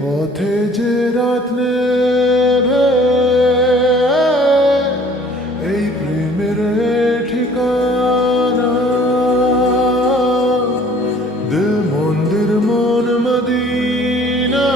পথে যে রাত নেবে, এই প্রেমের ঠিকানা, দিল মন্দির মন মদিনা।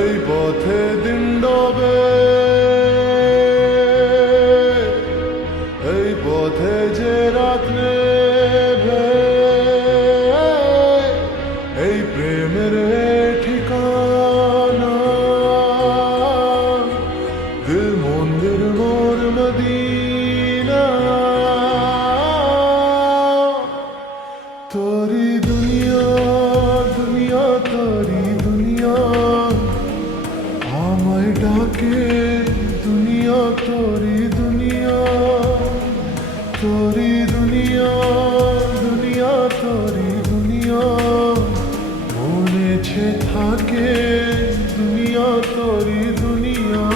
এই পথে দিন ডোবে, এই পথে যে রাত নেবে, এই প্রেমের ঠিকানা, দিল মন্দির মোর মদিনা। তোরি দুনিয়া দুনিয়া তোরি দুনিয়া আমায় ডাকে, দুনিয়া তোরি দুনিয়া, তোরি দুনিয়া দুনিয়া তোরি দুনিয়া মনেছে থাকে, দুনিয়া তোরি দুনিয়া।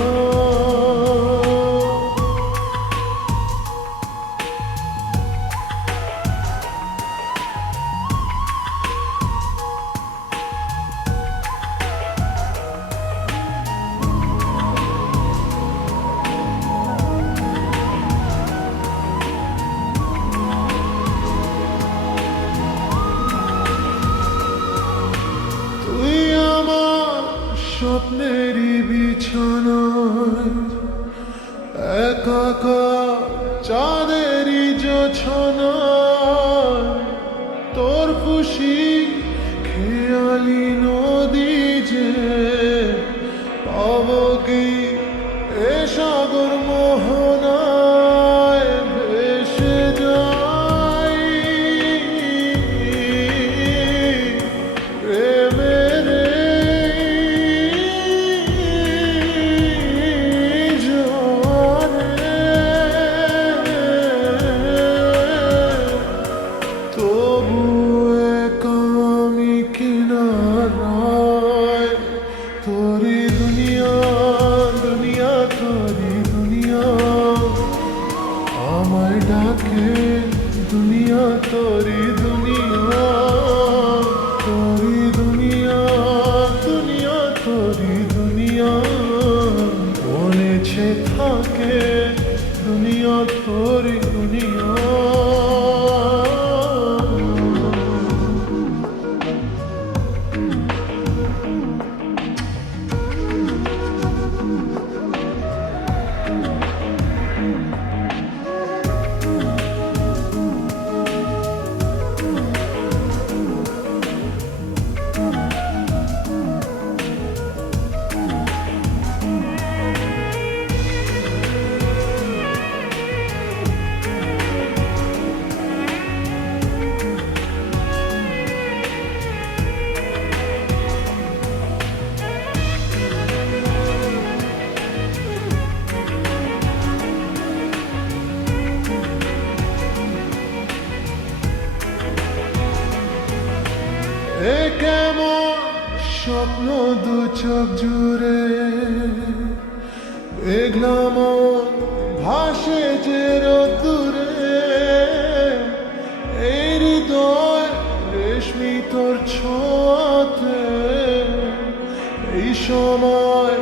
স্বপ্নেরই বিছানায় একা চাঁদেরই জোছনায়, তোর খুশি খেয়ালি নদী যে পাব কি এ সাগর মোহনায় ভেসে যাই, প্রেমের তবু আমি কিনারায়, তোরি দুনিয়া দুনিয়া তোরি দুনিয়া আমায় ডাকে, দুনিয়া তোরি দুনিয়া, তোরি দুনিয়া দুনিয়া তোরি দুনিয়া মনেছে থাকে, দুনিয়া তোরি দুনিয়া। এ কেমন স্বপ্ন দু চোখ জুড়ে, মেঘলা মন ভাসে যে রোদ্দুরে, এই হৃদয় রেশমি তোর ছোঁয়াতে, এই সময়